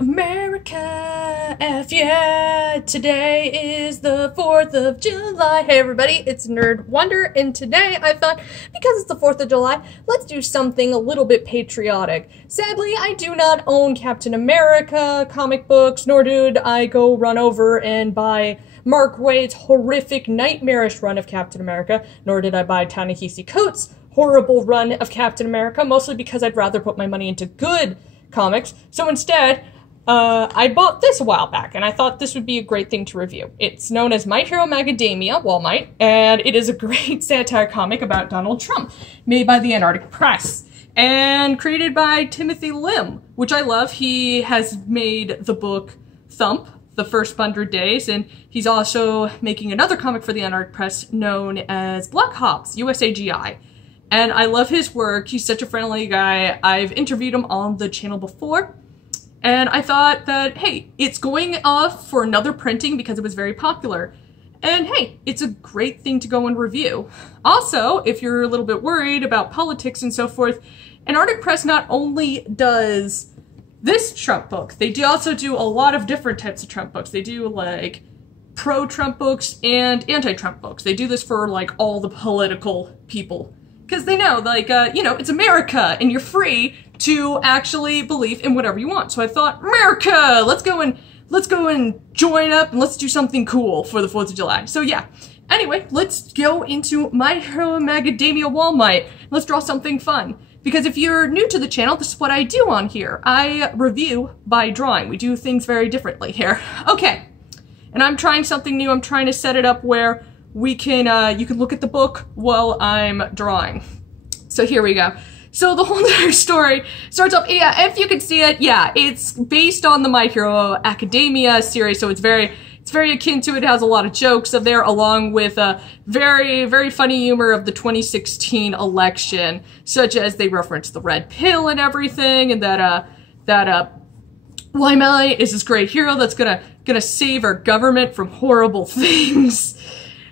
America, F yeah! Today is the 4th of July. Hey everybody, it's Nerd Wonder, and today I thought, because it's the 4th of July, let's do something a little bit patriotic. Sadly, I do not own Captain America comic books, nor did I go run over and buy Mark Waid's horrific, nightmarish run of Captain America, nor did I buy Ta-Nehisi Coates' horrible run of Captain America, mostly because I'd rather put my money into good comics. So instead, I bought this a while back, and I thought this would be a great thing to review. It's known as My Hero Magademia, Wallmight, and it is a great satire comic about Donald Trump, made by the Antarctic Press, and created by Timothy Lim, which I love. He has made the book Thump, The First 100 Days, and he's also making another comic for the Antarctic Press known as Black Hops, USAGI. And I love his work. He's such a friendly guy. I've interviewed him on the channel before. And I thought that, hey, it's going off for another printing because it was very popular. And hey, it's a great thing to go and review. Also, if you're a little bit worried about politics and so forth, Antarctic Press not only does this Trump book, they also do a lot of different types of Trump books. They do like pro-Trump books and anti-Trump books. They do this for like all the political people. Because they know, like, you know, it's America, and you're free to actually believe in whatever you want. So I thought, America, let's go and join up, and let's do something cool for the 4th of July. So yeah. Anyway, let's go into My Hero Magademia Wallmight. Let's draw something fun. Because if you're new to the channel, this is what I do on here. I review by drawing. We do things very differently here. Okay. And I'm trying something new. I'm trying to set it up where we can, you can look at the book while I'm drawing. So here we go. So the whole entire story starts off, yeah, if you can see it, yeah, it's based on the My Hero Academia series, so it's very akin to it. It has a lot of jokes of there, along with a very funny humor of the 2016 election, such as they reference the red pill and everything, and that Wallmight is this great hero that's gonna save our government from horrible things.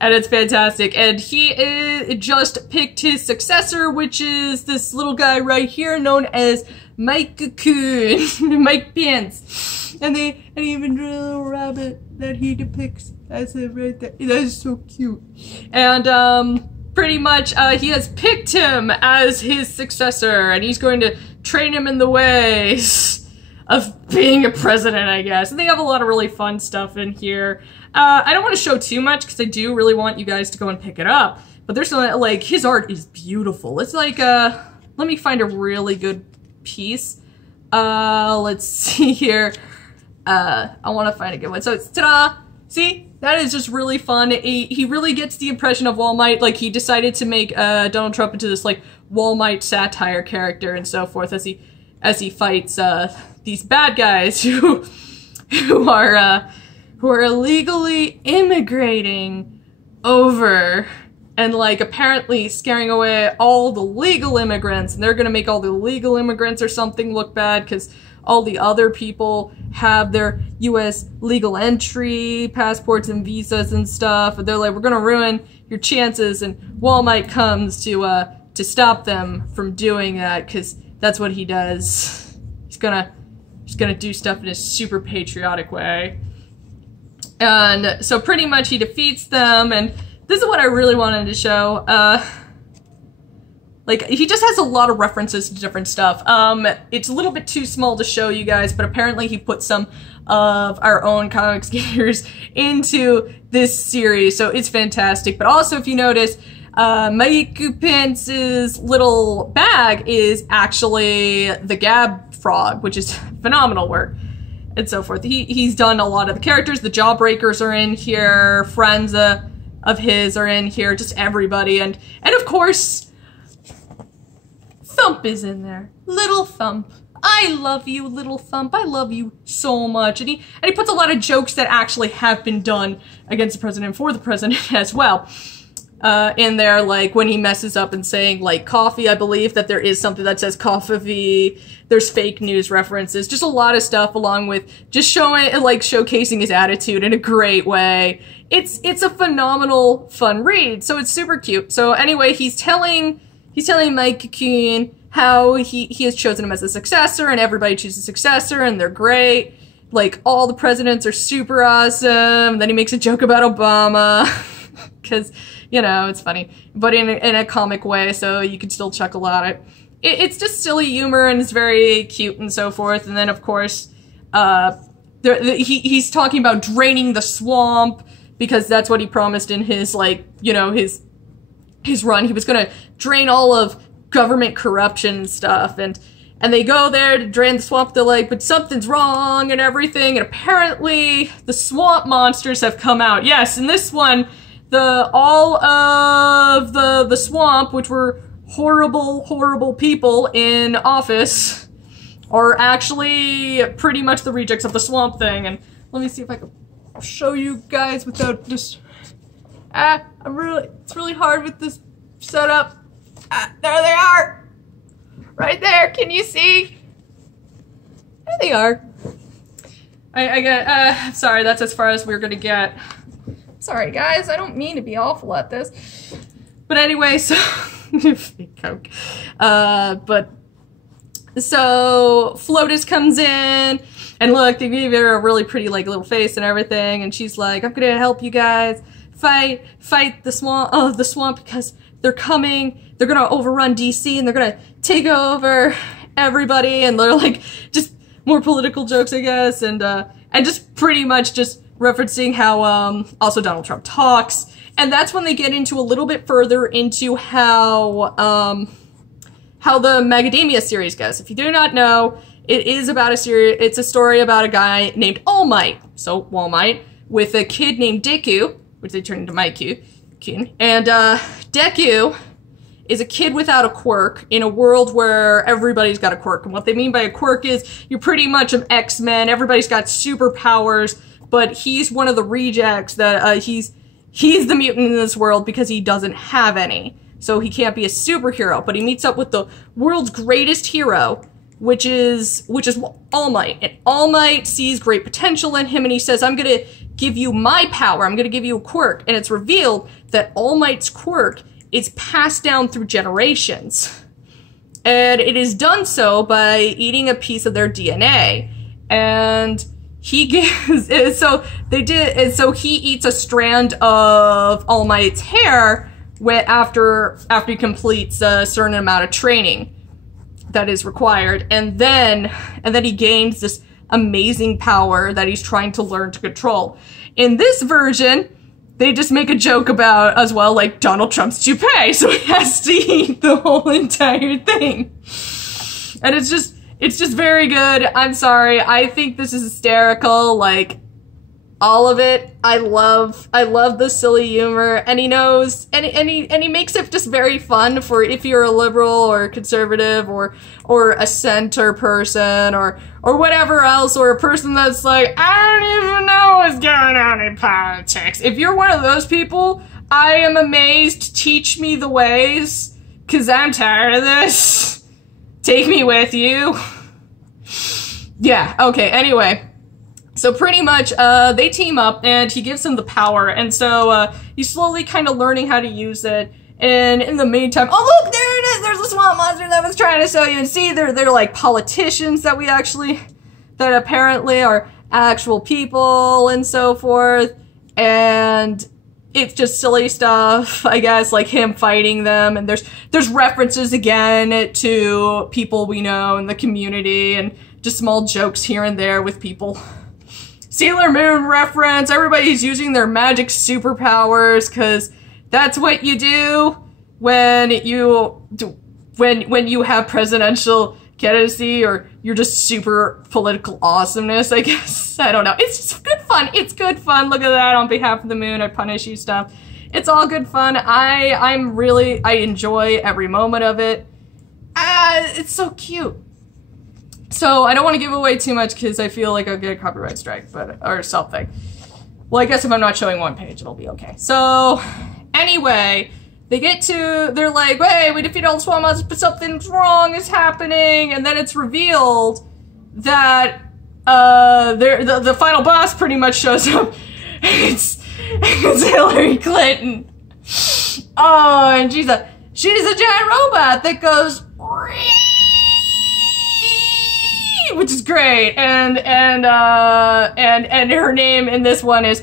And it's fantastic. And he just picked his successor, which is this little guy right here known as Mike Cocoon, Mike Pence. And they even drew a little rabbit that he depicts as a right there. That is so cute. And pretty much he has picked him as his successor, and he's going to train him in the ways of being a president, I guess. And they have a lot of really fun stuff in here. I don't want to show too much because I do really want you guys to go and pick it up. But there's some, like, his art is beautiful. It's like, let me find a really good piece. Let's see here. I want to find a good one. So it's, ta-da! See? That is just really fun. He really gets the impression of Wallmight. Like, he decided to make, Donald Trump into this, like, Wallmight satire character and so forth as he fights, these bad guys who are illegally immigrating over and, like, apparently scaring away all the legal immigrants, and they're gonna make all the illegal immigrants or something look bad because all the other people have their US legal entry passports and visas and stuff, and they're like, we're gonna ruin your chances, and Wallmight comes to stop them from doing that, because that's what he does. He's gonna do stuff in a super patriotic way. And so pretty much he defeats them, and this is what I really wanted to show. Like, he just has a lot of references to different stuff. It's a little bit too small to show you guys, but apparently he put some of our own comics gears into this series, so it's fantastic. But also, if you notice, Mike Pence's little bag is actually the Gab Frog, which is phenomenal work. And so forth. He's done a lot of the characters. The Jawbreakers are in here. Friends of his are in here. Just everybody. And of course, Thump is in there. Little Thump. I love you, Little Thump. I love you so much. And he puts a lot of jokes that actually have been done against the president for the president as well. In there, like when he messes up and saying like coffee, I believe that there is something that says coffee. There's fake news references, just a lot of stuff, along with just showcasing his attitude in a great way. It's a phenomenal, fun read, so it's super cute. So anyway, he's telling Mike Cocoon how he has chosen him as a successor, and everybody chooses a successor, and they're great. Like, all the presidents are super awesome. Then he makes a joke about Obama, because, you know, it's funny, but in a comic way, so you can still chuckle at it. It's just silly humor, and it's very cute and so forth. And then, of course, he's talking about draining the swamp, because that's what he promised in his, like, you know, his run. He was gonna drain all of government corruption and stuff, and they go there to drain the swamp. They're like, but something's wrong and everything, and apparently the swamp monsters have come out. Yes, in this one, all of the swamp, which were horrible people in office, are actually pretty much the rejects of the Swamp Thing. And let me see if I can show you guys without just... it's really hard with this setup. There they are! Right there, can you see? There they are. I get, sorry, that's as far as we're gonna get. Sorry guys, I don't mean to be awful at this. But anyway, so... fake Coke. So Flotus comes in, and look, they gave her a really pretty, like, little face and everything, and she's like, I'm gonna help you guys fight the swamp, because they're coming, they're gonna overrun DC, and they're gonna take over everybody, and they're like, just more political jokes, I guess, and just pretty much just referencing how, also Donald Trump talks, and that's when they get into a little bit further into how the Magademia series goes. If you do not know, it is about it's a story about a guy named Wallmight, so Wallmight, with a kid named Deku, which they turned into Maiku, and Deku is a kid without a quirk in a world where everybody's got a quirk, and what they mean by a quirk is you're pretty much an X-Men, everybody's got superpowers, but he's one of the rejects that, he's the mutant in this world because he doesn't have any. So he can't be a superhero, but he meets up with the world's greatest hero, which is All Might. And All Might sees great potential in him, and he says, I'm gonna give you my power, I'm gonna give you a quirk. And it's revealed that All Might's quirk is passed down through generations. And it is done so by eating a piece of their DNA. And he gives, so he eats a strand of All Might's hair after he completes a certain amount of training that is required, and then he gains this amazing power that he's trying to learn to control. In this version, they just make a joke about, as well, like, Donald Trump's toupee, so he has to eat the whole entire thing. And it's just very good. I'm sorry, I think this is hysterical, like, all of it. I love the silly humor, and he knows, and he makes it just very fun for if you're a liberal or a conservative or a center person or whatever else, or a person that's like, I don't even know what's going on in politics. If you're one of those people, I am amazed. Teach me the ways, 'cause I'm tired of this. Take me with you. Yeah, okay, anyway. So pretty much, they team up, and he gives him the power, and so, he's slowly kind of learning how to use it, and in the meantime, oh look, there it is, there's the swamp monster that I was trying to show you, and see, they're like politicians that that apparently are actual people, and so forth, and it's just silly stuff, I guess, like him fighting them, and there's references again to people we know in the community, and just small jokes here and there with people. Sailor Moon reference, everybody's using their magic superpowers, because that's what you do when you have presidential candidacy, or you're just super political awesomeness, I guess. I don't know. It's just good fun. It's good fun. Look at that. On behalf of the moon, I punish you stuff. It's all good fun. I enjoy every moment of it. It's so cute. So, I don't want to give away too much because I feel like I'll get a copyright strike, or something. Well, I guess if I'm not showing one page, it'll be okay. So, anyway, they're like, hey, we defeated all the swamp monsters, but something wrong is happening, and then it's revealed that, the final boss pretty much shows up. It's Hillary Clinton. Oh, and she's a giant robot that goes... which is great, and her name in this one is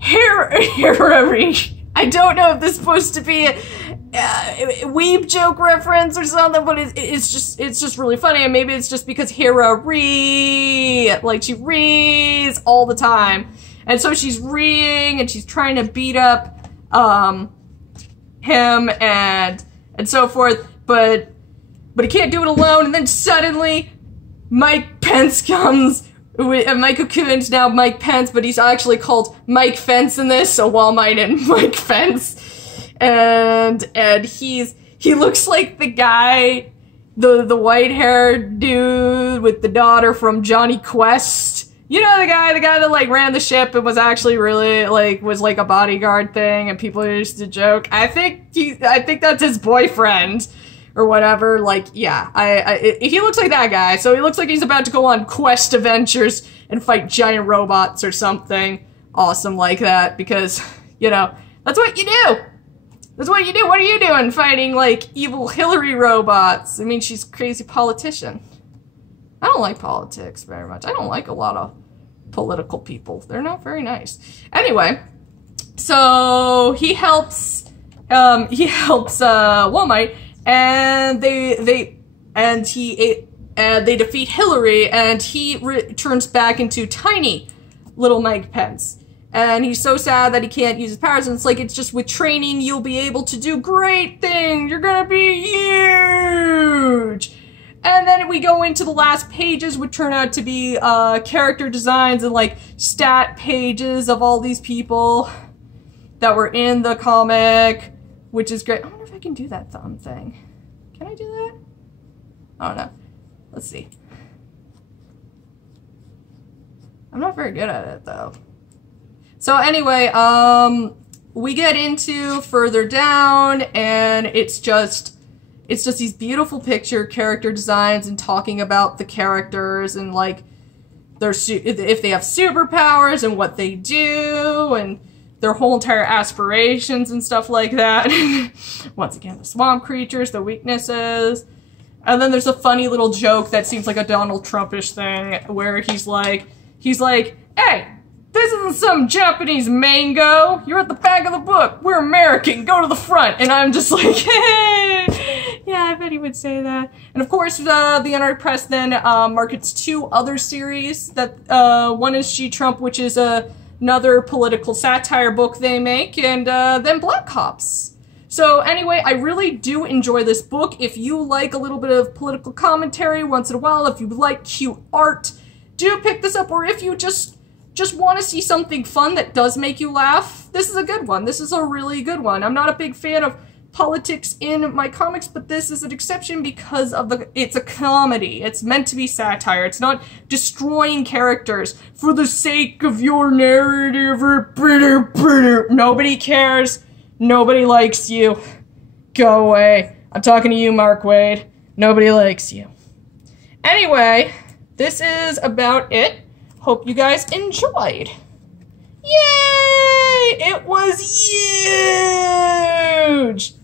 Hirari. I don't know if this is supposed to be a weeb joke reference or something, but it's just really funny, and maybe it's just because Hirari, like she rees all the time, and so she's reeing and she's trying to beat up him and so forth, but he can't do it alone, and then suddenly Mike Pence comes. Mike O'Coon's now Mike Pence, but he's actually called Mike Fence in this, so Wallmight and Mike Fence. And he looks like the guy, the white-haired dude with the daughter from Johnny Quest. You know, the guy that like ran the ship and was actually really was like a bodyguard thing, and people used to joke. I think that's his boyfriend. Or whatever, like, yeah, he looks like that guy, so he looks like he's about to go on quest adventures and fight giant robots or something awesome like that, because, you know, that's what you do! That's what you do! What are you doing, fighting, like, evil Hillary robots? I mean, she's a crazy politician. I don't like politics very much. I don't like a lot of political people. They're not very nice. Anyway, so he helps Wallmight, and they defeat Hillary, and he turns back into tiny little Mike Pence. And he's so sad that he can't use his powers, and it's like, it's just with training, you'll be able to do great things! You're gonna be huge! And then we go into the last pages, which turn out to be character designs and like stat pages of all these people that were in the comic, which is great. I wonder if I can do that thumb thing. Can I do that? I don't know. Let's see. I'm not very good at it though. So anyway, we get into further down, and it's just these beautiful character designs and talking about the characters and like if they have superpowers and what they do and their whole entire aspirations and stuff like that. Once again, the swamp creatures, the weaknesses. And then there's a funny little joke that seems like a Donald Trumpish thing where he's like, hey, this isn't some Japanese mango. You're at the back of the book. We're American. Go to the front. And I'm just like, hey. Yeah, I bet he would say that. And of course, the Unart Press then markets 2 other series. That one is She Trump, which is another political satire book they make, and then Black Cops. So anyway, I really do enjoy this book. If you like a little bit of political commentary once in a while, if you like cute art, do pick this up. Or if you just want to see something fun that does make you laugh, this is a good one. This is a really good one. I'm not a big fan of politics in my comics, but this is an exception because of it's a comedy. It's meant to be satire. It's not destroying characters for the sake of your narrative. Nobody cares. Nobody likes you. Go away. I'm talking to you, Mark Waid. Nobody likes you. Anyway, this is about it. Hope you guys enjoyed. Yay! It was huge!